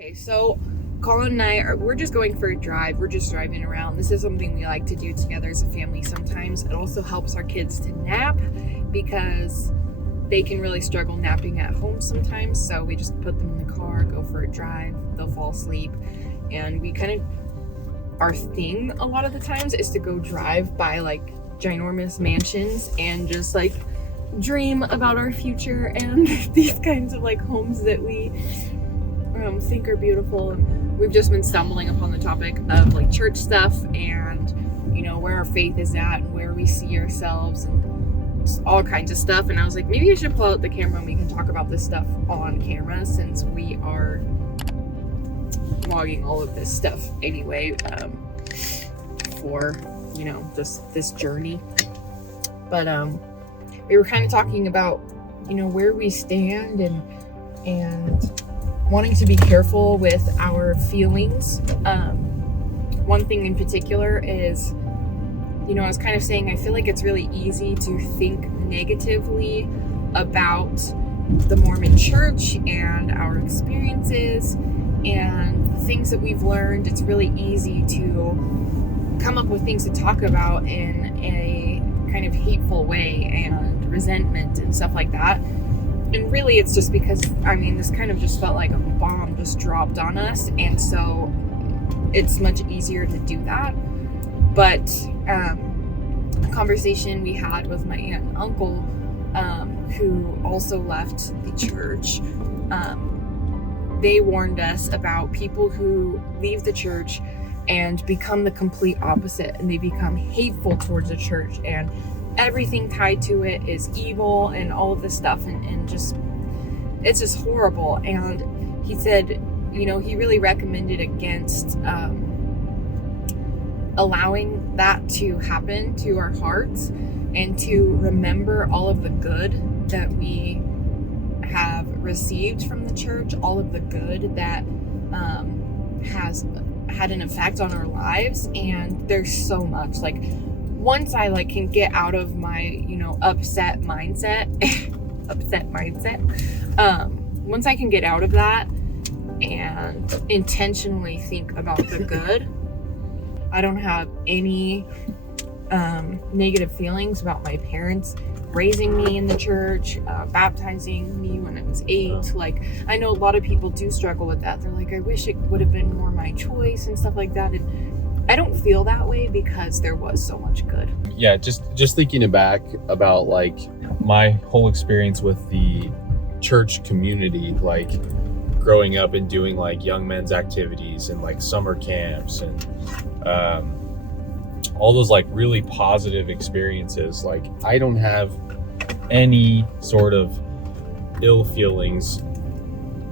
Okay, so Colin and we're just going for a drive. We're just driving around. This is something we like to do together as a family sometimes. It also helps our kids to nap because they can really struggle napping at home sometimes. So we just put them in the car, go for a drive, they'll fall asleep. And we kind of, our thing a lot of the times is to go drive by like ginormous mansions and just like dream about our future and these kinds of like homes that we think are beautiful. And we've just been stumbling upon the topic of like church stuff and, you know, where our faith is at and where we see ourselves and just all kinds of stuff. And I was like, maybe I should pull out the camera and we can talk about this stuff on camera since we are vlogging all of this stuff anyway, for, you know, this journey. But we were kind of talking about, you know, where we stand and wanting to be careful with our feelings. One thing in particular is, you know, I was kind of saying I feel like it's really easy to think negatively about the Mormon church and our experiences and the things that we've learned. It's really easy to come up with things to talk about in a kind of hateful way and resentment and stuff like that. And really it's just because, I mean, this kind of just felt like a bomb just dropped on us, and so it's much easier to do that. But a conversation we had with my aunt and uncle, who also left the church, they warned us about people who leave the church and become the complete opposite, and they become hateful towards the church, and everything tied to it is evil and all of this stuff, and just, it's just horrible. And he said, you know, he really recommended against allowing that to happen to our hearts, and to remember all of the good that we have received from the church, all of the good that has had an effect on our lives. And there's so much, like, once I like can get out of my, you know, upset mindset, once I can get out of that and intentionally think about the good, I don't have any negative feelings about my parents raising me in the church, baptizing me when I was 8. Like, I know a lot of people do struggle with that. They're like, I wish it would have been more my choice and stuff like that. And I don't feel that way because there was so much good. Yeah, just thinking back about like my whole experience with the church community, like growing up and doing like young men's activities and like summer camps and all those like really positive experiences. Like, I don't have any sort of ill feelings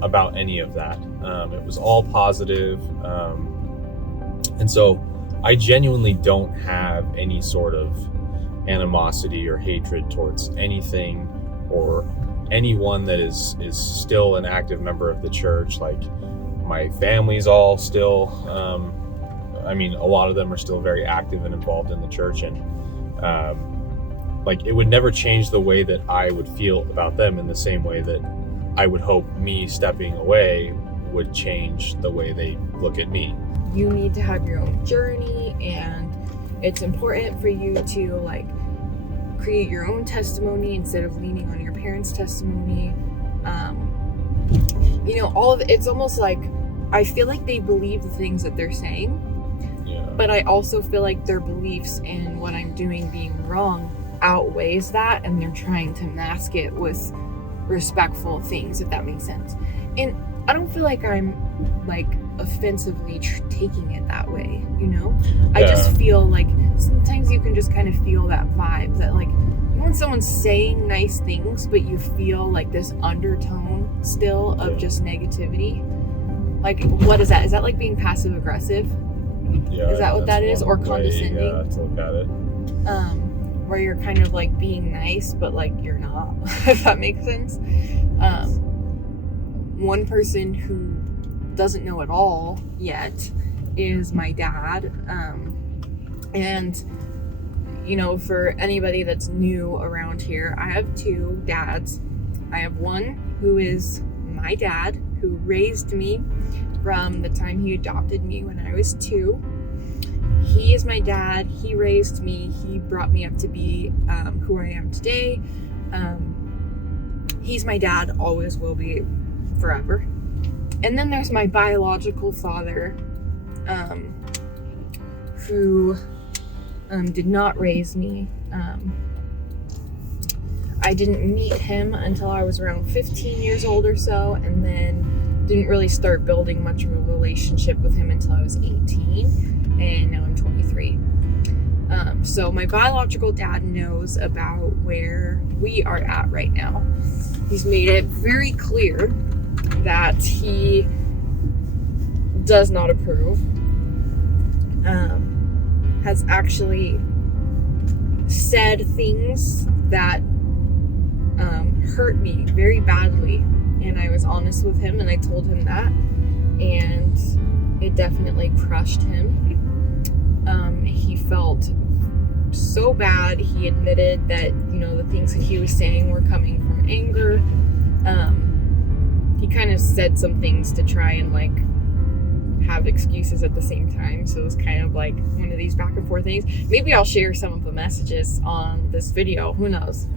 about any of that. It was all positive. And so I genuinely don't have any sort of animosity or hatred towards anything or anyone that is still an active member of the church. Like, my family's all still, I mean, a lot of them are still very active and involved in the church. And like, it would never change the way that I would feel about them in the same way that I would hope me stepping away would change the way they look at me. You need to have your own journey, and it's important for you to like create your own testimony instead of leaning on your parents' testimony. You know, all of it's almost like I feel like they believe the things that they're saying, but I also feel like their beliefs in what I'm doing being wrong outweighs that, and they're trying to mask it with respectful things, if that makes sense. And I don't feel like I'm like offensively taking it that way, you know? I just feel like sometimes you can just kind of feel that vibe that like when someone's saying nice things, but you feel like this undertone still of just negativity. Like, what is that? Is that like being passive aggressive? Yeah, is that what that is? Or condescending? Yeah, to look at it. Where you're kind of like being nice, but like you're not, if that makes sense. One person who doesn't know at all yet is my dad. And, you know, for anybody that's new around here, I have 2 dads. I have one who is my dad, who raised me from the time he adopted me when I was 2. He is my dad. He raised me. He brought me up to be who I am today. He's my dad, always will be, forever. And then there's my biological father, who did not raise me. I didn't meet him until I was around 15 years old or so, and then didn't really start building much of a relationship with him until I was 18, and now I'm 23. So my biological dad knows about where we are at right now. He's made it very clear that he does not approve. Has actually said things that hurt me very badly, and I was honest with him and I told him that, and it definitely crushed him. He felt so bad. He admitted that, the things that he was saying were coming from anger. He kind of said some things to try and have excuses at the same time, so it was kind of like one of these back and forth things. Maybe I'll share some of the messages on this video, who knows.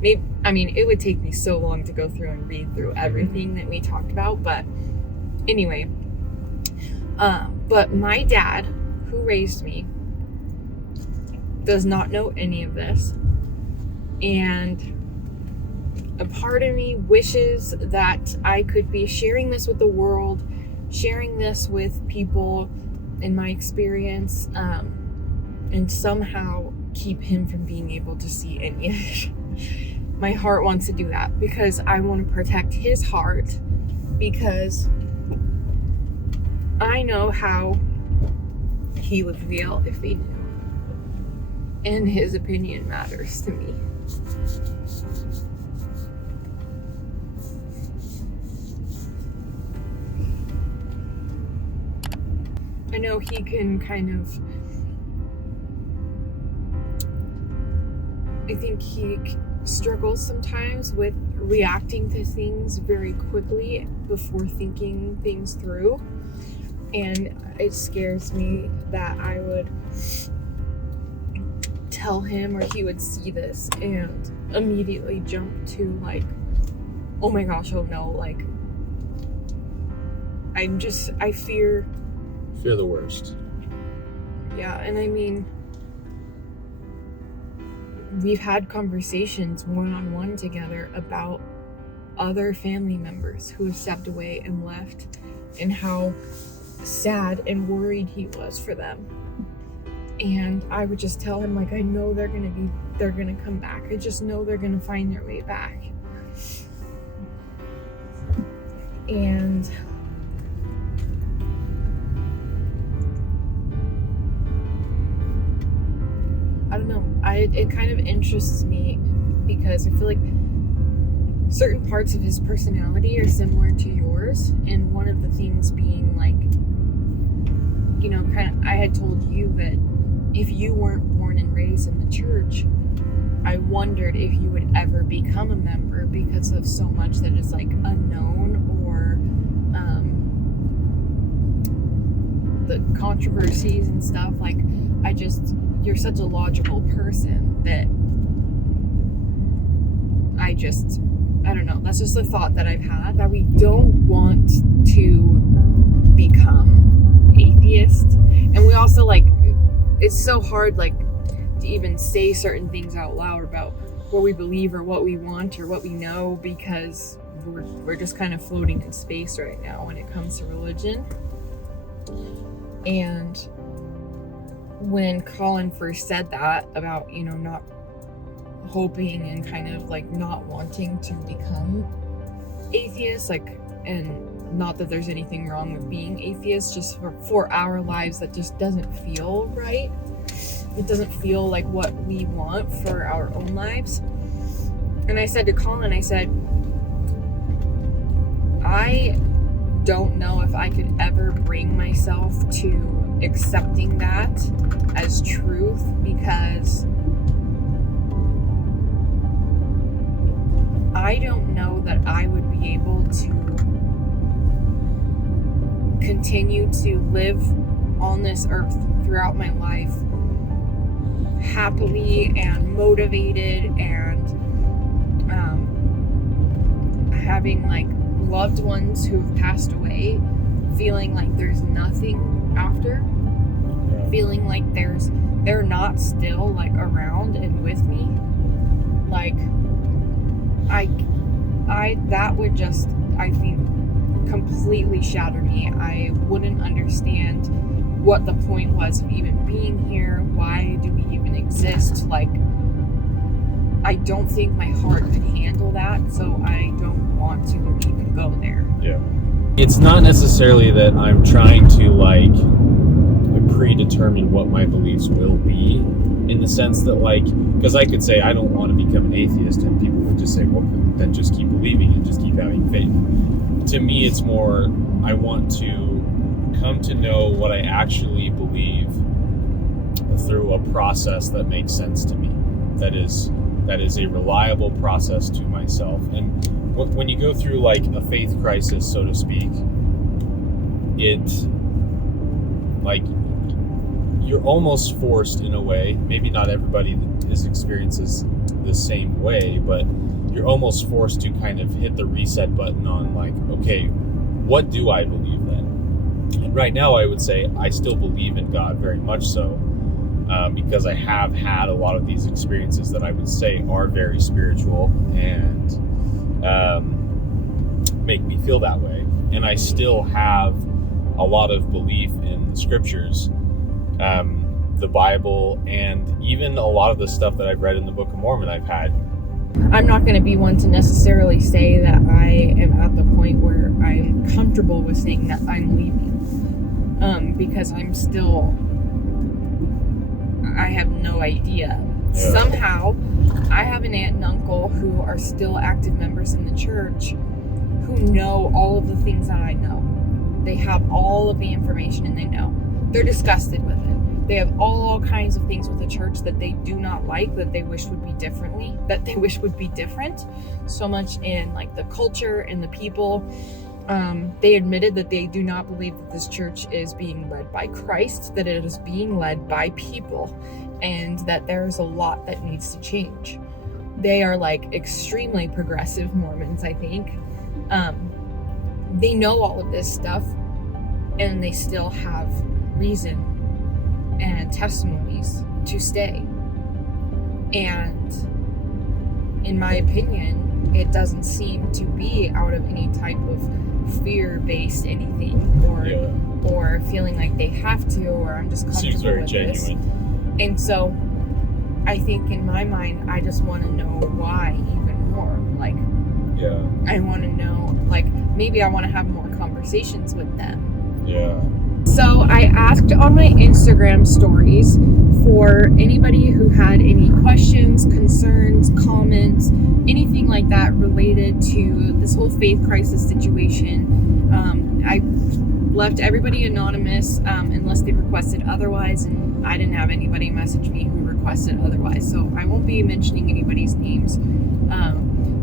Maybe, it would take me so long to go through and read through everything that we talked about, but anyway. But my dad, who raised me, does not know any of this, and a part of me wishes that I could be sharing this with the world, sharing this with people in my experience, and somehow keep him from being able to see any of it. My heart wants to do that because I want to protect his heart, because I know how he would feel if he knew. And his opinion matters to me. I know he can I think he struggles sometimes with reacting to things very quickly before thinking things through. And it scares me that I would tell him, or he would see this and immediately jump to oh my gosh, oh no, I fear the worst. Yeah, and we've had conversations one-on-one together about other family members who have stepped away and left, and how sad and worried he was for them. And I would just tell him, I know they're gonna come back. I just know they're gonna find their way back. And I don't know. It kind of interests me because I feel like certain parts of his personality are similar to yours, and one of the things being I had told you that if you weren't born and raised in the church, I wondered if you would ever become a member because of so much that is unknown, or the controversies and stuff. You're such a logical person that I don't know, that's just a thought that I've had, that we don't want to become atheist. And we also it's so hard to even say certain things out loud about what we believe or what we want or what we know, because we're just kind of floating in space right now when it comes to religion. And when Colin first said that about not hoping and not wanting to become atheist, and not that there's anything wrong with being atheist, just for our lives, that just doesn't feel right. It doesn't feel like what we want for our own lives. And I said to Colin, I don't know if I could ever bring myself to accepting that as truth, because I don't know that I would be able to continue to live on this earth throughout my life happily and motivated and having like loved ones who have passed away, feeling like there's nothing after, feeling like they're not still like around and with me, like I that would just, I think, completely shatter me. I wouldn't understand what the point was of even being here. Why do we even exist? Like, I don't think my heart could handle that, so I don't want to even go there. Yeah. It's not necessarily that I'm trying to like predetermine what my beliefs will be, in the sense that, like, because I could say I don't want to become an atheist and people would just say, well, then just keep believing and just keep having faith. To me, it's more, I want to come to know what I actually believe through a process that makes sense to me, that is a reliable process to myself. And when you go through like a faith crisis, so to speak, it, like, you're almost forced in a way, maybe not everybody experiences the same way, but you're almost forced to kind of hit the reset button on like, okay, what do I believe then? And right now I would say I still believe in God, very much so, because I have had a lot of these experiences that I would say are very spiritual and make me feel that way. And I still have a lot of belief in the scriptures, the Bible, and even a lot of the stuff that I've read in the Book of Mormon I've had. I'm not going to be one to necessarily say that I am at the point where I'm comfortable with saying that I'm leaving, because I'm still, I have no idea. Yeah. Somehow, I have an aunt and uncle who are still active members in the church who know all of the things that I know. They have all of the information and they know. They're disgusted with it. They have all kinds of things with the church that they do not like, that they wish would be differently, that they wish would be different. So much in like the culture and the people. They admitted that they do not believe that this church is being led by Christ, that it is being led by people, and that there's a lot that needs to change. They are like extremely progressive Mormons, I think. They know all of this stuff, and they still have reason and testimonies to stay. And in my opinion, it doesn't seem to be out of any type of fear-based anything, or feeling like they have to, or I'm just comfortable Seems very with genuine. this. And so I think in my mind, I just want to know why even more. Like, yeah, I want to know, like, maybe I want to have more conversations with them. Yeah. So I asked on my Instagram stories for anybody who had any questions, concerns, comments, anything like that related to this whole faith crisis situation. I left everybody anonymous unless they requested otherwise, and I didn't have anybody message me who requested otherwise, so I won't be mentioning anybody's names.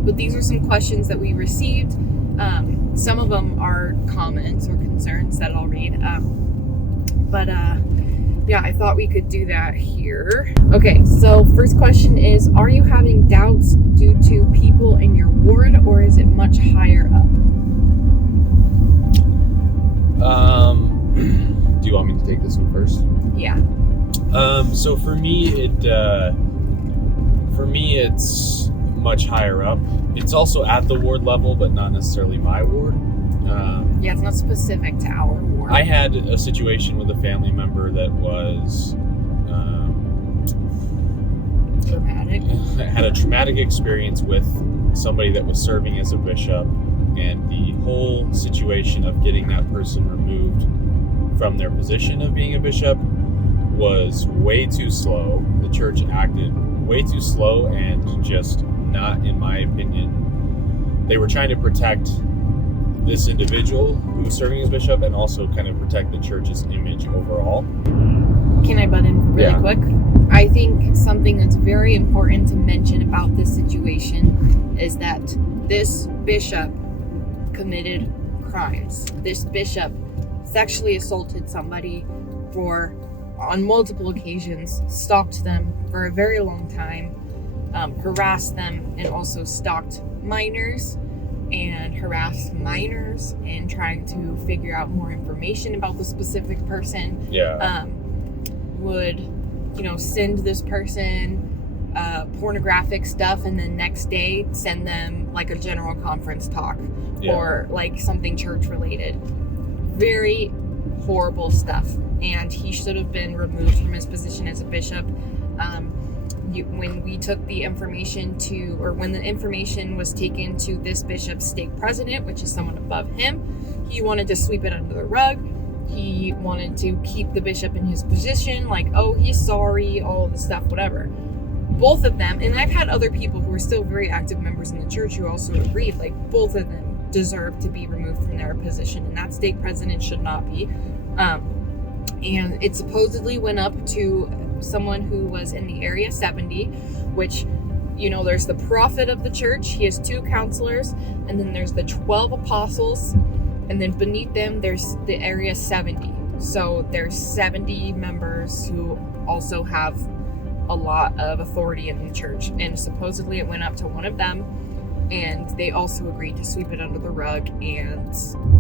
But these are some questions that we received. Some of them are comments or concerns that I'll read. Yeah, I thought we could do that here. Okay, so first question is, are you having doubts due to people in your ward, or is it much higher up? Do you want me to take this one first? Yeah. So for me, it's much higher up. It's also at the ward level, but not necessarily my ward. Yeah, it's not specific to our ward. I had a situation with a family member that was traumatic. Had a traumatic experience with somebody that was serving as a bishop, and the whole situation of getting that person removed from their position of being a bishop was way too slow. The church acted way too slow and just not, in my opinion. They were trying to protect this individual who was serving as bishop and also kind of protect the church's image overall. Can I butt in really quick? I think something that's very important to mention about this situation is that this bishop committed crimes. This bishop sexually assaulted somebody on multiple occasions, stalked them for a very long time, harassed them, and also stalked minors and harassed minors and trying to figure out more information about the specific person. Would, send this person pornographic stuff, and then next day send them like a general conference talk or like something church related. Very horrible stuff. And he should have been removed from his position as a bishop. When we took the information when the information was taken to this bishop's stake president, which is someone above him, he wanted to sweep it under the rug. He wanted to keep the bishop in his position, like, oh, he's sorry, all of the stuff, whatever. Both of them, and I've had other people who are still very active members in the church who also agreed, like, both of them deserve to be removed from their position, and that stake president should not be. And it supposedly went up to someone who was in the area 70, which, there's the prophet of the church. He has 2 counselors, and then there's the 12 apostles, and then beneath them, there's the area 70. So there's 70 members who also have a lot of authority in the church. And supposedly it went up to one of them, and they also agreed to sweep it under the rug and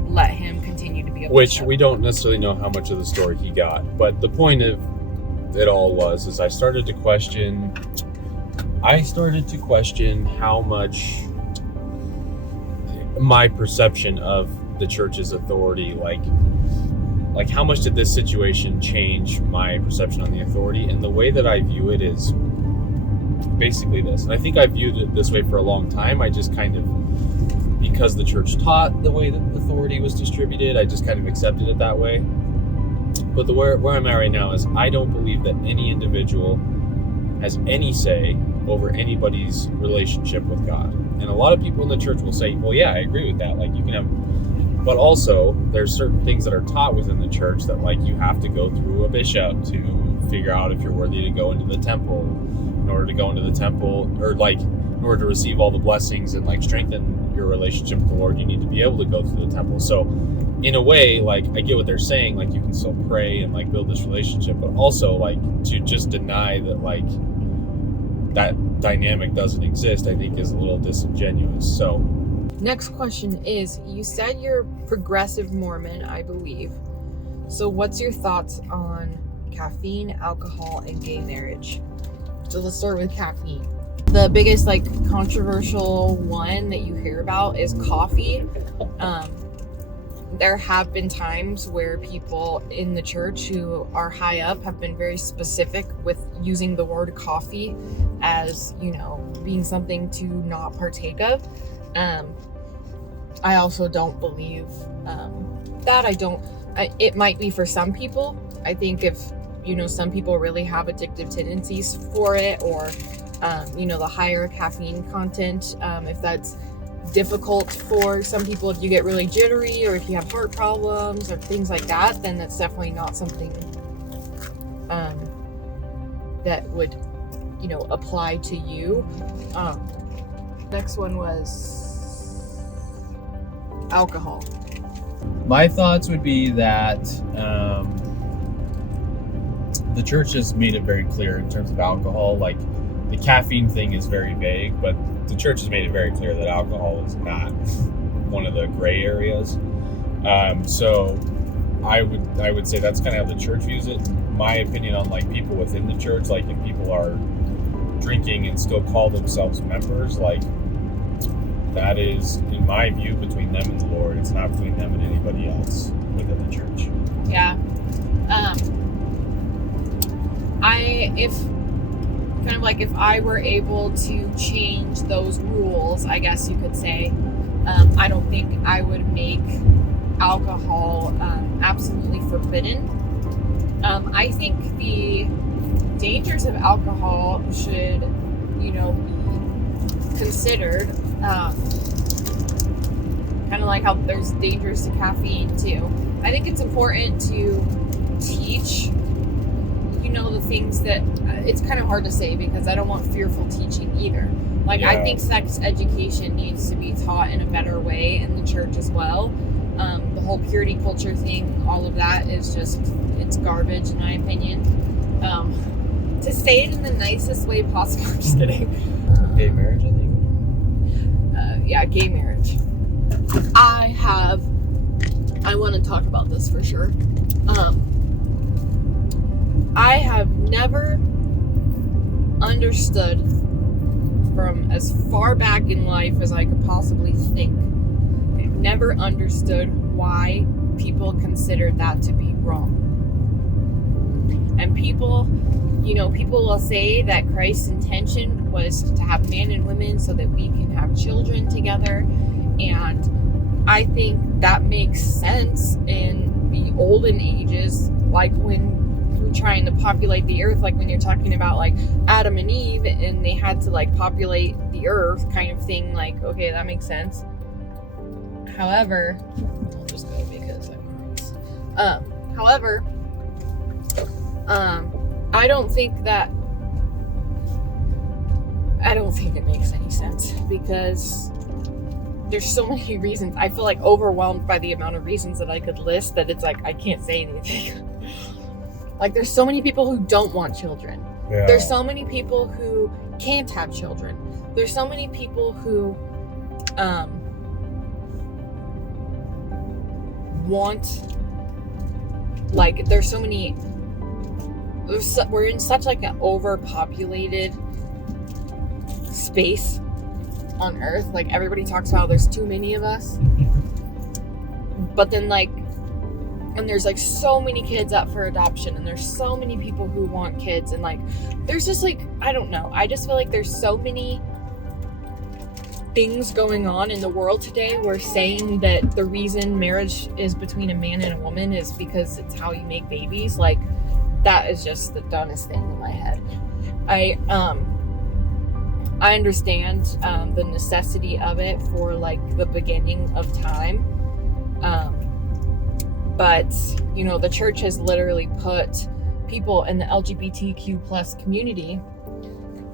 let him continue to be a Which bishop. we don't necessarily know how much of the story he got. But the point of it all is I started to question how much my perception of the church's authority, like how much did this situation change my perception on the authority. And the way that I view it is basically this, and I think I viewed it this way for a long time. I just kind of, because the church taught the way that authority was distributed, I just kind of accepted it that way. But where I'm at right now is I don't believe that any individual has any say over anybody's relationship with God. And a lot of people in the church will say, well, yeah, I agree with that. Like, you can have, but also there's certain things that are taught within the church that, like, you have to go through a bishop to figure out if you're worthy to go into the temple. In order to go into the temple, or like in order to receive all the blessings and like strengthen your relationship with the Lord, you need to be able to go through the temple. So in a way, like, I get what they're saying, like, you can still pray and like build this relationship, but also like to just deny that like that dynamic doesn't exist, I think is a little disingenuous. So next question is, you said you're progressive Mormon, I believe. So what's your thoughts on caffeine, alcohol, and gay marriage? So let's start with caffeine. The biggest like controversial one that you hear about is coffee. There have been times where people in the church who are high up have been very specific with using the word coffee as, being something to not partake of. I also don't believe that. It might be for some people. I think if, some people really have addictive tendencies for it, or, the higher caffeine content, if that's difficult for some people, if you get really jittery or if you have heart problems or things like that, then that's definitely not something that would, apply to you. Next one was alcohol. my thoughts would be that the church has made it very clear in terms of alcohol. Like, the caffeine thing is very vague, but the church has made it very clear that alcohol is not one of the gray areas. So I would say that's kind of how the church views it. My opinion on like people within the church, like if people are drinking and still call themselves members, like that is, in my view, between them and the Lord. It's not between them and anybody else within the church. Yeah. If I were able to change those rules, I guess you could say, I don't think I would make alcohol absolutely forbidden. I think the dangers of alcohol should, be considered, kind of like how there's dangers to caffeine too. I think it's important to teach, the things that, it's kind of hard to say because I don't want fearful teaching either. Like, Yeah. I think sex education needs to be taught in a better way in the church as well. The whole purity culture thing, all of that is just, it's garbage in my opinion. To say it in the nicest way possible, I'm just kidding. Gay marriage, I think. Yeah, gay marriage. I want to talk about this for sure. I have never understood, from as far back in life as I could possibly think, I've never understood why people consider that to be wrong. And people will say that Christ's intention was to have man and women so that we can have children together. And I think that makes sense in the olden ages, like when we're trying to populate the earth, like when you're talking about like Adam and Eve and they had to like populate the earth kind of thing, like, okay, that makes sense. However, I'll just go because I'm gross. However, I don't think it makes any sense, because there's so many reasons. I feel like overwhelmed by the amount of reasons that I could list that it's like I can't say anything. Like, there's so many people who don't want children. Yeah. There's so many people who can't have children. There's so many people who want, like, we're in such like an overpopulated space on earth. Like, everybody talks about there's too many of us, but then like, and there's like so many kids up for adoption, and there's so many people who want kids, and like there's just like, I don't know, I just feel like there's so many things going on in the world today. We're saying that the reason marriage is between a man and a woman is because it's how you make babies. Like, that is just the dumbest thing in my head. I understand the necessity of it for like the beginning of time, but the church has literally put people in the LGBTQ plus community.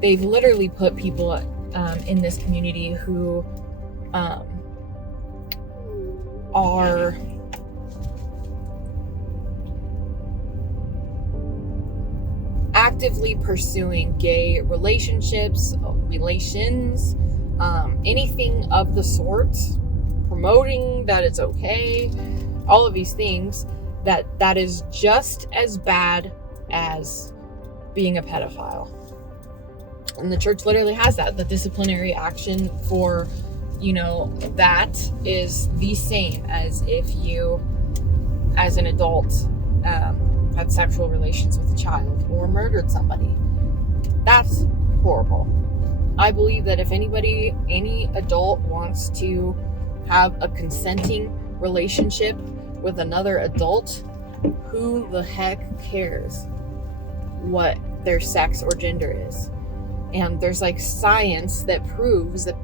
They've literally put people in this community who are actively pursuing gay relationships, relations, anything of the sort, promoting that it's okay, all of these things, that is just as bad as being a pedophile. And the church literally has that. The disciplinary action for, that is the same as if you, as an adult, had sexual relations with a child or murdered somebody. That's horrible. I believe that if any adult wants to have a consenting relationship with another adult, who the heck cares what their sex or gender is? And there's like science that proves that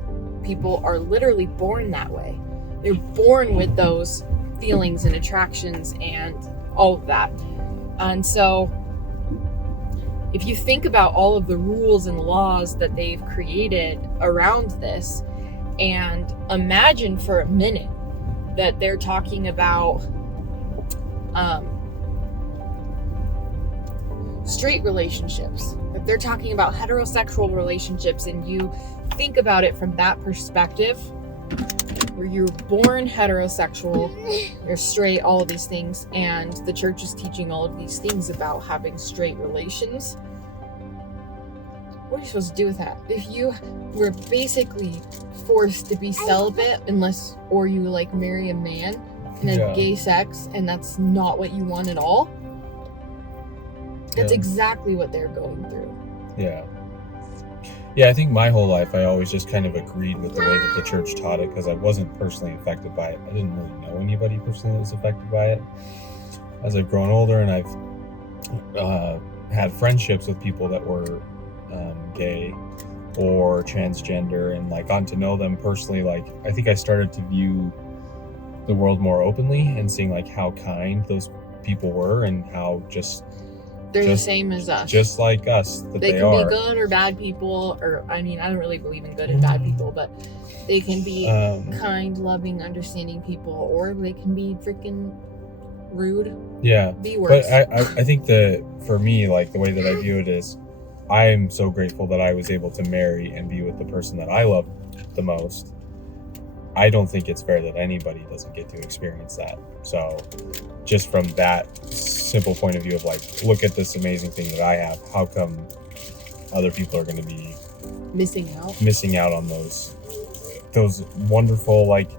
people are literally born that way. They're born with those feelings and attractions and all of that. And so if you think about all of the rules and laws that they've created around this, and imagine for a minute that they're talking about straight relationships, if they're talking about heterosexual relationships, and you think about it from that perspective, where you're born heterosexual, you're straight, all of these things, and the church is teaching all of these things about having straight relations. What are you supposed to do with that? If you were basically forced to be celibate or you like marry a man and have gay sex, and that's not what you want at all, that's exactly what they're going through. Yeah, I think my whole life I always just kind of agreed with the way that the church taught it, because I wasn't personally affected by it. I didn't really know anybody personally that was affected by it. As I've grown older and I've had friendships with people that were gay or transgender, and like gotten to know them personally, like I think I started to view the world more openly and seeing like how kind those people were, and how just They're the same as us. Just like us, they can be good or bad people, or I mean, I don't really believe in good and bad people, but they can be kind, loving, understanding people, or they can be freaking rude. Yeah. The worst. But I think that for me, like, the way that I view it is, I am so grateful that I was able to marry and be with the person that I love the most. I don't think it's fair that anybody doesn't get to experience that. So just from that simple point of view of like, look at this amazing thing that I have, how come other people are going to be missing out on those wonderful like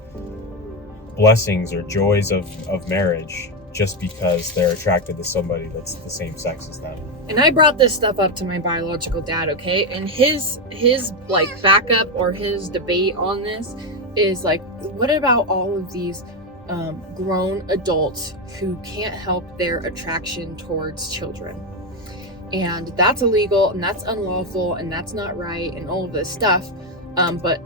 blessings or joys of marriage just because they're attracted to somebody that's the same sex as them. And I brought this stuff up to my biological dad, okay? And his like backup or his debate on this is like, what about all of these grown adults who can't help their attraction towards children? And that's illegal and that's unlawful and that's not right and all of this stuff. But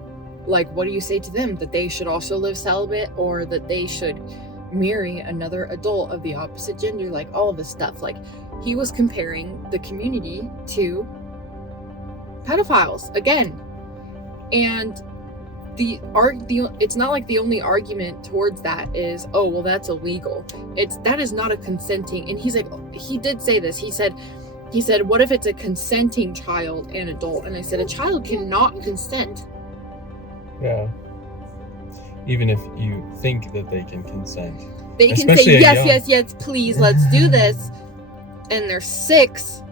like, what do you say to them? That they should also live celibate, or that they should marry another adult of the opposite gender? Like, all of this stuff. Like, he was comparing the community to pedophiles again. And it's not like the only argument towards that is, oh, well, that's illegal. That is not a consenting. And he's like, he did say this. He said, what if it's a consenting child and adult? And I said, a child cannot consent. Yeah. Even if you think that they can consent. They can say, yes, please, let's do this. And they're 6.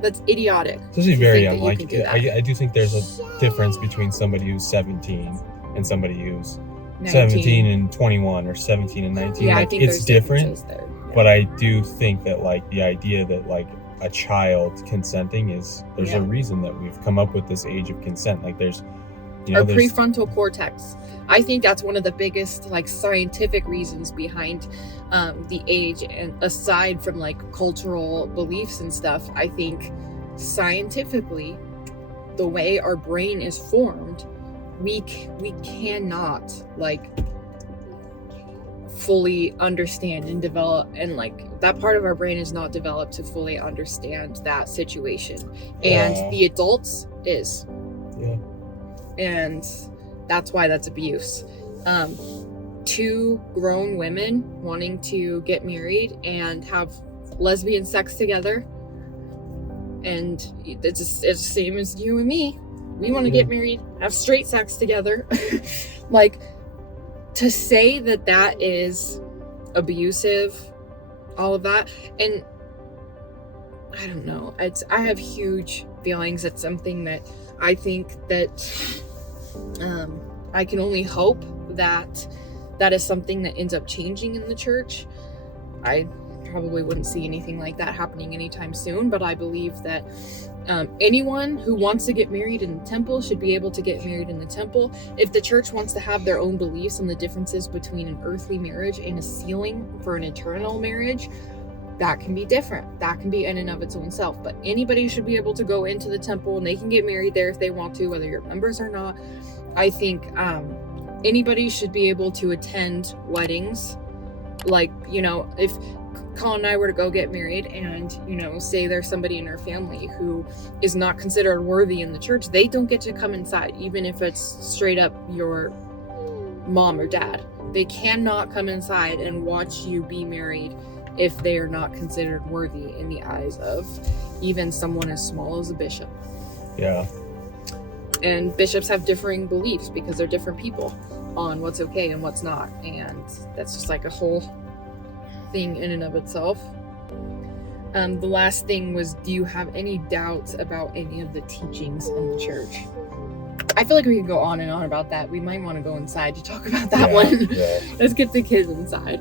That's idiotic. Especially very young. Like, I do think there's a difference between somebody who's 17 and somebody who's 19. 17 and 21 or 17 and 19. Yeah, like, I think it's different. There. Yeah. But I do think that like the idea that like a child consenting there's a reason that we've come up with this age of consent. Like there's our prefrontal cortex. I think that's one of the biggest like scientific reasons behind the age, and aside from like cultural beliefs and stuff, I think scientifically the way our brain is formed, we cannot like fully understand and develop, and like that part of our brain is not developed to fully understand that situation. And the adults is. Yeah. And that's why that's abuse. 2 grown women wanting to get married and have lesbian sex together, and it's the same as you and me. We want to get married, have straight sex together. Like, to say that is abusive, all of that, and I don't know. I have huge feelings. It's something that I think that I can only hope that is something that ends up changing in the church. I probably wouldn't see anything like that happening anytime soon, but I believe that anyone who wants to get married in the temple should be able to get married in the temple. If the church wants to have their own beliefs on the differences between an earthly marriage and a sealing for an eternal marriage, that can be different. That can be in and of its own self. But anybody should be able to go into the temple and they can get married there if they want to, whether you're members or not. I think anybody should be able to attend weddings. Like, if Colin and I were to go get married and, say there's somebody in our family who is not considered worthy in the church, they don't get to come inside, even if it's straight up your mom or dad. They cannot come inside and watch you be married if they are not considered worthy in the eyes of even someone as small as a bishop. Yeah. And bishops have differing beliefs because they're different people on what's okay and what's not. And that's just like a whole thing in and of itself. The last thing was, do you have any doubts about any of the teachings in the church? I feel like we could go on and on about that. We might want to go inside to talk about that one. Yeah. Let's get the kids inside.